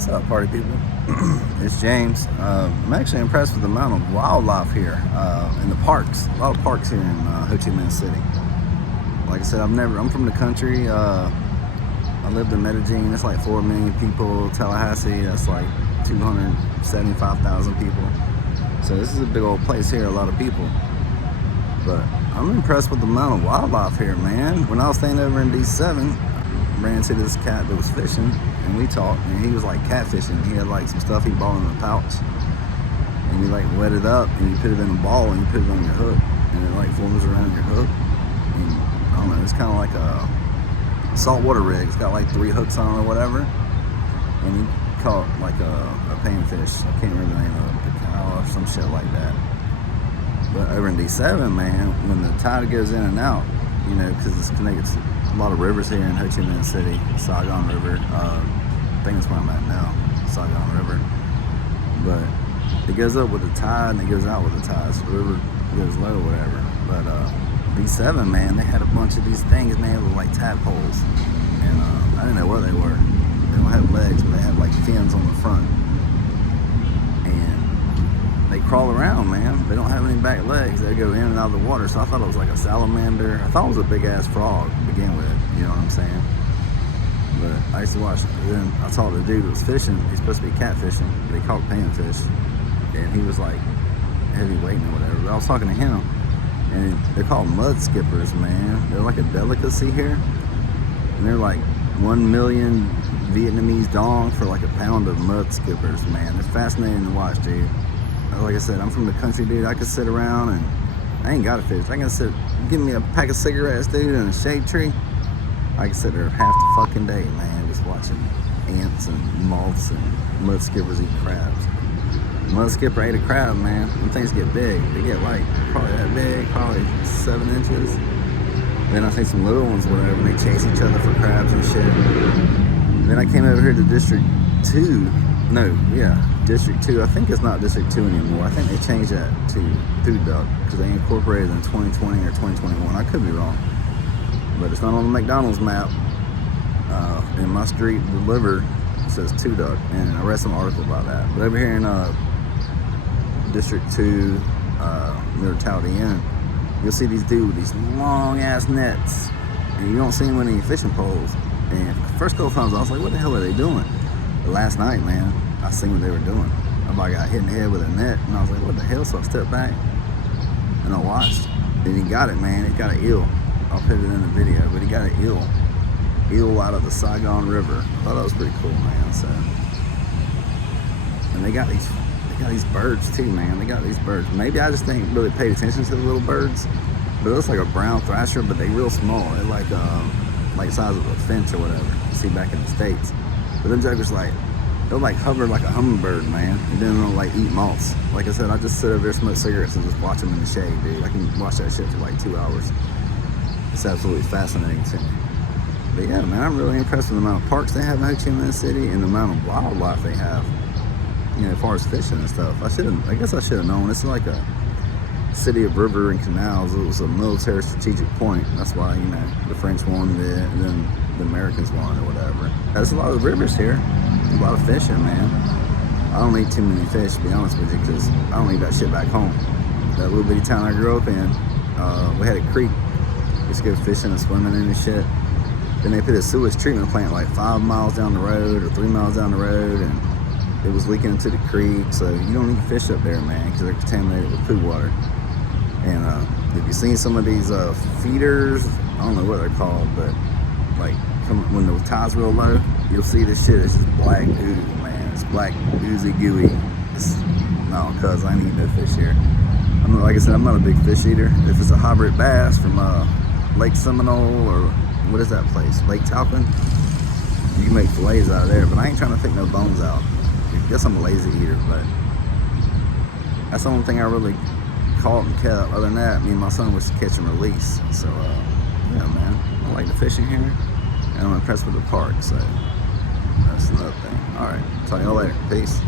What's up, party people? It's James. I'm actually impressed with the amount of wildlife here in the parks. A lot of parks here in Ho Chi Minh City. Like I said, I'm from the country. I lived in Medellin. It's like 4 million people. Tallahassee, that's like 275,000 people. So this is a big old place here, a lot of people. But I'm impressed with the amount of wildlife here, man. When I was staying over in D7, I ran into this cat that was fishing, and we talked, and he was like catfishing. He had like some stuff he bought in a pouch, and you like wet it up, and you put it in a ball, and you put it on your hook, and it like forms around your hook. And I don't know, it's kind of like a saltwater rig. It's got like 3 hooks on it or whatever, and he caught like a panfish. I can't remember the name of it, cow or some shit like that. But over in D7, man, when the tide goes in and out, you know, because it's connected to a lot of rivers here in Ho Chi Minh City, Saigon River. I think that's where I'm at now, Saigon River. But it goes up with the tide and it goes out with the tide, so the river goes low or whatever. But D7, man, they had a bunch of these things, man, that look like tadpoles. And I didn't know where they were. They don't have legs, but they have like fins on the front. They crawl around, man. They don't have any back legs. They go in and out of the water. So I thought it was like a salamander. I thought it was a big ass frog to begin with. You know what I'm saying? But I used to watch. Then I saw the dude that was fishing. He's supposed to be catfishing. They caught panfish, and he was like heavyweight or whatever. But I was talking to him, and they're called mud skippers, man. They're like a delicacy here, and they're like 1 million Vietnamese dong for like a pound of mud skippers, man. It's fascinating to watch, dude. Like I said, I'm from the country, dude. I could sit around and I ain't got a fish. I can sit, give me a pack of cigarettes, dude, and a shade tree. I can sit there half the fucking day, man, just watching ants and moths and mud skippers eat crabs. Mud skipper ate a crab, man. When things get big, they get like probably that big, probably 7 inches. Then I think some little ones, whatever, and they chase each other for crabs and shit. Then I came over here to District 2. District 2. I think it's not District 2 anymore. I think they changed that to Food Duck because they incorporated in 2020 or 2021. I could be wrong, but it's not on the McDonald's map. In my street, delivered, it says 2 Duck, and I read some article about that. But over here in District 2, near Towdy Inn, you'll see these dudes with these long ass nets, and you don't see them with any fishing poles. And first couple times I was like, what the hell are they doing? But last night, man, I seen what they were doing. I got hit in the head with a net, and I was like, what the hell? So I stepped back, and I watched. And he got it, man. He got an eel. I'll put it in the video, but he got an eel. Eel out of the Saigon River. I thought that was pretty cool, man. So, and they got these birds too, man. They got these birds. Maybe I just ain't really paid attention to the little birds, but it looks like a brown thrasher, but they real small. They're like the size of a finch or whatever you see back in the States. But them jokers they'll like hover like a hummingbird, man, and then they'll like eat moths. Like I said, I just sit over there, smoke cigarettes, and just watch them in the shade, dude. I can watch that shit for like 2 hours. It's absolutely fascinating to me. But yeah, man, I'm really impressed with the amount of parks they have in Ho Chi Minh City and the amount of wildlife they have. You know, as far as fishing and stuff. I guess I should have known. It's like a city of river and canals. It was a military strategic point. That's why, you know, the French wanted it, and then the Americans wanted it, or whatever. There's a lot of rivers here. A lot of fishing, man. I don't eat too many fish, to be honest with you, because I don't eat that shit back home. That little bitty town I grew up in, we had a creek. We used to go fishing and swimming in and shit. Then they put a sewage treatment plant like 5 miles down the road or 3 miles down the road, and it was leaking into the creek. So you don't eat fish up there, man, because they're contaminated with poo water. And if you've seen some of these feeders, I don't know what they're called, but like when the tide's real low, you'll see this shit. It's just black goo, man. It's black, oozy, gooey. No, cuz I ain't eating no fish here. Like I said, I'm not a big fish eater. If it's a hybrid bass from Lake Seminole or what is that place? Lake Talcon? You can make fillets out of there, but I ain't trying to take no bones out. I guess I'm a lazy eater, but that's the only thing I really caught and kept. Other than that, me and my son was to catch and release. So, yeah, man. I like the fishing here. And I'm impressed with the park, so that's another thing. All right, talk to y'all later. Peace.